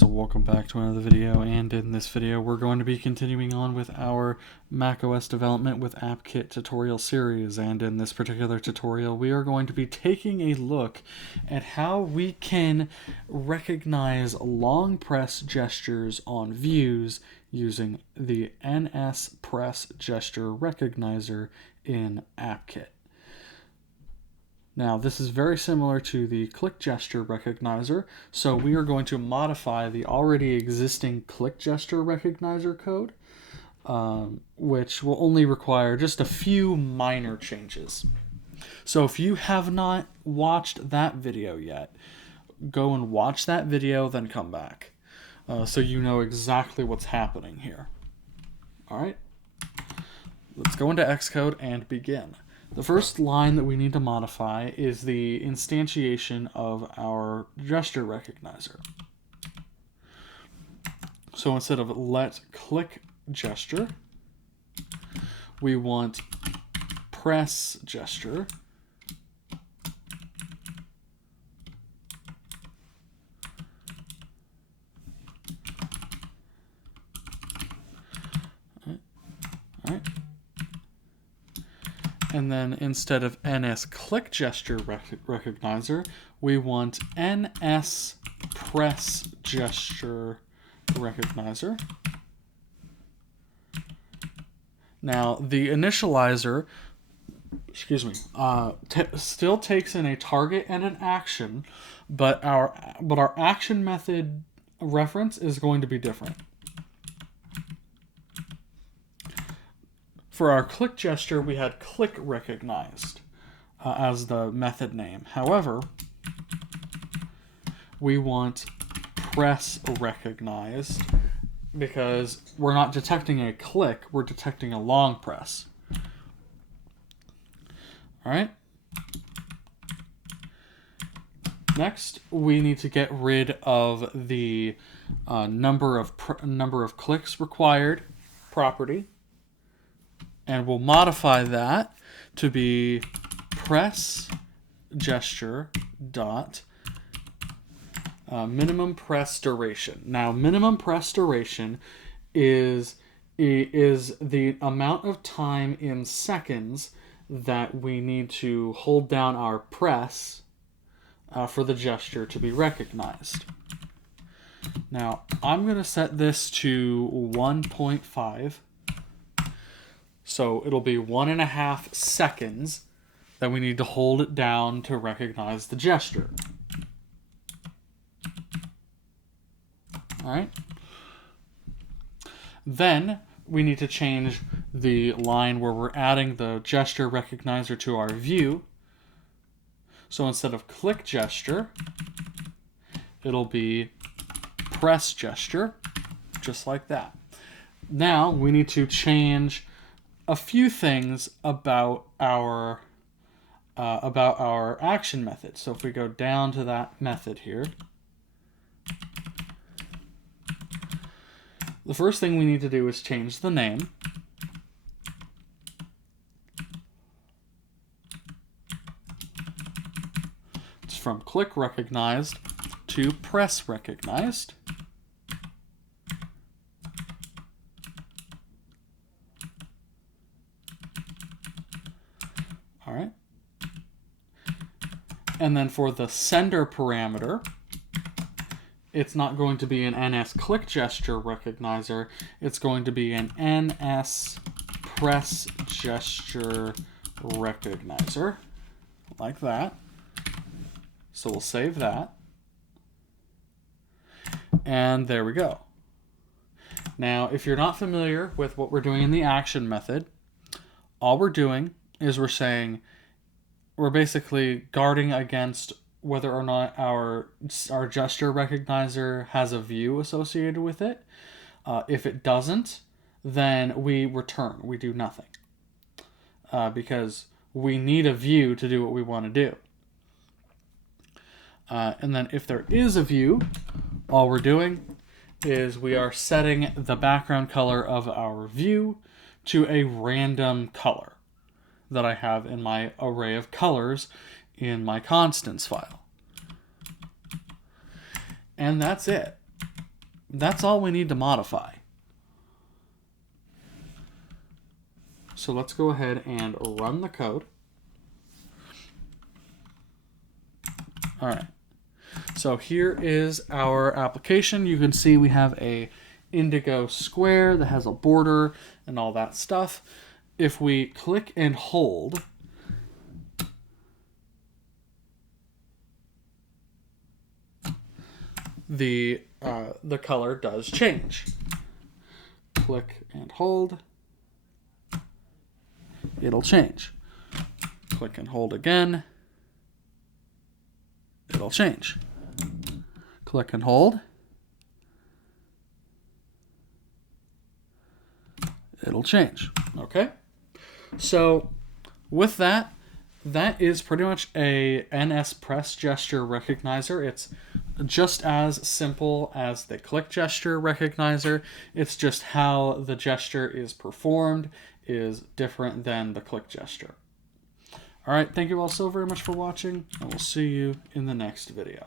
So welcome back to another video, and in this video we're going to be continuing on with our macOS development with AppKit tutorial series, and in this particular tutorial we are going to be taking a look at how we can recognize long press gestures on views using the NSPressGestureRecognizer in AppKit. Now, this is very similar to the click gesture recognizer, so we are going to modify the already existing click gesture recognizer code, which will only require just a few minor changes. So if you have not watched that video yet, go and watch that video, then come back, so you know exactly what's happening here. All right, let's go into Xcode and begin. The first line that we need to modify is the instantiation of our gesture recognizer. So instead of let click gesture, we want press gesture. All right. And then instead of NSClickGestureRecognizer, we want NSPressGestureRecognizer. Now, the initializer, still takes in a target and an action, but our action method reference is going to be different. For our click gesture, we had click recognized as the method name. However, we want press recognized because we're not detecting a click, we're detecting a long press. All right. Next, we need to get rid of the number of clicks required property. And we'll modify that to be press gesture dot minimum press duration. Now, minimum press duration is the amount of time in seconds that we need to hold down our press for the gesture to be recognized. Now, I'm going to set this to 1.5. So it'll be 1.5 seconds that we need to hold it down to recognize the gesture. All right. Then we need to change the line where we're adding the gesture recognizer to our view. So instead of click gesture, it'll be press gesture, just like that. Now we need to change a few things about our action method. So if we go down to that method here, the first thing we need to do is change the name. It's from click recognized to press recognized. All right. And then for the sender parameter, it's not going to be an NSClickGestureRecognizer. It's going to be an NSPressGestureRecognizer, like that. So we'll save that. And there we go. Now, if you're not familiar with what we're doing in the action method, all we're doing is we're basically guarding against whether or not our gesture recognizer has a view associated with it. If it doesn't, then we return. We do nothing. Because we need a view to do what we want to do. And then if there is a view, all we're doing is we are setting the background color of our view to a random color that I have in my array of colors in my constants file. And that's it. that's all we need to modify. So let's go ahead and run the code. All right. So here is our application. You can see we have a indigo square that has a border and all that stuff. If we click and hold, the color does change. Click and hold, it'll change. Click and hold again, it'll change. Click and hold, it'll change. Okay? So with that, that is pretty much a NSPressGestureRecognizer. It's just as simple as the click gesture recognizer. It's just how the gesture is performed is different than the click gesture. All right, thank you all so very much for watching, and we'll see you in the next video.